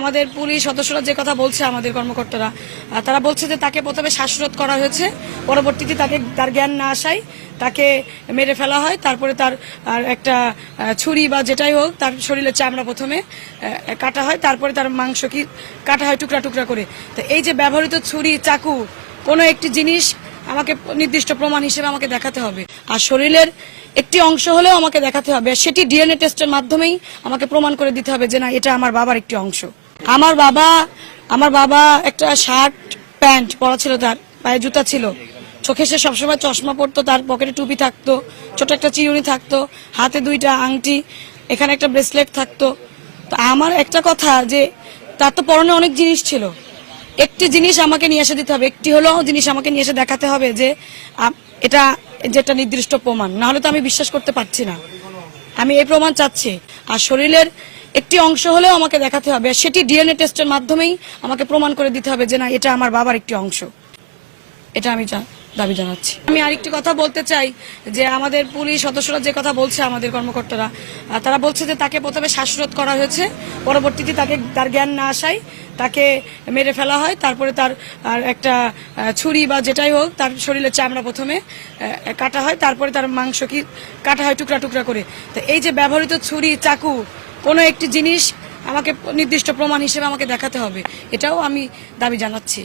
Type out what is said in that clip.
আমাদের পুলিশ সদস্যরা যে কথা বলছে আমাদের কর্মকর্তারা তারা বলছে যে তাকে প্রথমে শ্বাসরোধ করা হয়েছে, পরবর্তীতে তাকে, তার জ্ঞান না আসায় তাকে মেরে ফেলা হয়, তারপরে তার একটা ছুরি বা যেটাই হোক, তার শরীরের চামড়া প্রথমে কাটা হয়, তারপরে তার মাংস কি, কাটা হয় টুকরা টুকরা করে। তো এই যে ব্যবহৃত ছুরি, চাকু, কোনো একটি জিনিস আমাকে নির্দিষ্ট প্রমাণ হিসেবে আমাকে দেখাতে হবে। আর শরীরের একটি অংশ হলেও আমাকে দেখাতে হবে। সেটি ডিএনএ টেস্টের মাধ্যমেই আমাকে প্রমাণ করে দিতে হবে যে না, এটা আমার বাবার একটি অংশ। আমার বাবা আমার বাবা একটা শার্ট, প্যান্ট পরা ছিল তার, পায়ে জুতা ছিল। চোখে সে সবসময় চশমা পরতো, তার পকেটে টুপি থাকতো, ছোট একটা চিরুনি থাকতো, হাতে দুইটা আংটি, এখানে একটা ব্রেসলেট থাকতো। তো আমার একটা কথা যে, তার তো পরনে অনেক জিনিস ছিল। একটি জিনিস আমাকে নিয়ে এসে দিতে হবে, একটি হলো জিনিস আমাকে নিয়ে এসে দেখাতে হবে যে এটা যেটা নির্দিষ্ট প্রমাণ। না হলে তো আমি বিশ্বাস করতে পারছি না। আমি এই প্রমাণ চাচ্ছি। আর শরীরের একটি অংশ হলেও আমাকে দেখাতে হবে সেটি ডিএনএ টেস্টের মাধ্যমেই আমাকে প্রমাণ করে দিতে হবে যে না, এটা আমার বাবার একটি অংশ। এটা আমি দাবি জানাচ্ছি। আমি আরেকটি কথা বলতে চাই, যে আমাদের পুলিশ সদস্যরা যে কথা বলছে আমাদের কর্মকর্তারা তারা বলছে যে তাকে প্রথমে শ্বাসরোধ করা হয়েছে, পরবর্তীতে তাকে তার জ্ঞান না আসায় তাকে মেরে ফেলা হয়, তারপরে তার একটা ছুরি বা যেটাই হোক, তার শরীরের চামড়া প্রথমে কাটা হয়, তারপরে তার মাংস কি কাটা হয় টুকরা টুকরা করে। তো এই যে ব্যবহৃত ছুরি, চাকু কোনো একটি জিনিস আমাকে নির্দিষ্ট প্রমাণ হিসেবে আমাকে দেখাতে হবে। এটাও আমি দাবি জানাচ্ছি।